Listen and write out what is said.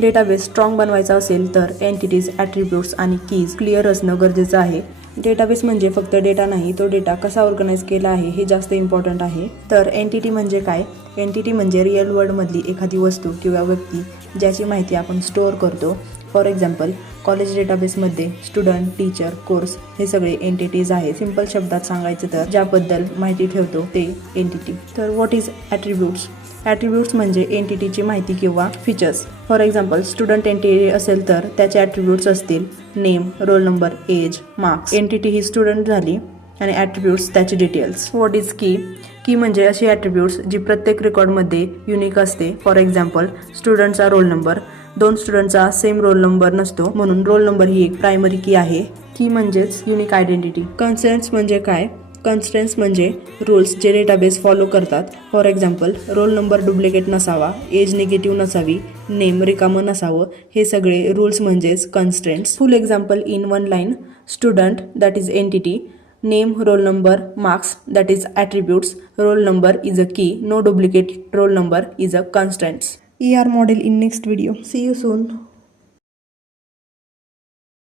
Database strong बनवायचा असेल तर एंटिटीज, ॲट्रिब्यूट्स आणि कीज क्लिअर असणं गरजेचं आहे. डेटाबेस म्हणजे फक्त डेटा नाही, तो डेटा कसा ऑर्गनाईज केला आहे हे जास्त इम्पॉर्टंट आहे. तर एंटिटी म्हणजे काय? एंटिटी म्हणजे रिअल वर्ल्डमधली एखादी वस्तू किंवा व्यक्ती ज्याची माहिती आपण स्टोअर करतो. फॉर एक्झाम्पल, कॉलेज डेटाबेसमध्ये स्टुडंट, टीचर, कोर्स हे सगळे एंटिटीज आहे. सिंपल शब्दात सांगायचं तर ज्याबद्दल माहिती ठेवतो ते एंटिटी. तर व्हॉट इज ॲट्रिब्यूट्स? ॲट्रिब्यूट्स म्हणजे एंटिटीची माहिती किंवा features. For example, student entity असेल तर त्याचे ॲट्रिब्यूट्स असतील name, roll number, age, marks. Entity ही स्टुडंट झाली आणि ॲट्रिब्यूट्स त्याचे डिटेल्स. व्हॉट इज की? की म्हणजे अशी ॲट्रिब्यूट्स जी प्रत्येक रेकॉर्डमध्ये युनिक असते. फॉर एक्झाम्पल, स्टुडंटचा रोल नंबर, 2 स्टुडंटचा सेम रोल नंबर नसतो, म्हणून रोल नंबर ही एक प्रायमरी की आहे. की म्हणजेच युनिक आयडेंटिटी. कन्स्ट्रेंट्स म्हणजे काय? कन्स्ट्रेंट्स म्हणजे रूल्स जे डेटाबेस फॉलो करतात. For example, roll number duplicate नसावा, एज निगेटिव्ह नसावी, नेम रिकामं नसावं, हे सगळे रूल्स म्हणजेच constraints. Full example in one line: student that is entity, name, roll number, marks that is attributes, roll number is a key, no duplicate roll number is a constraints. ER model in next video. See you soon.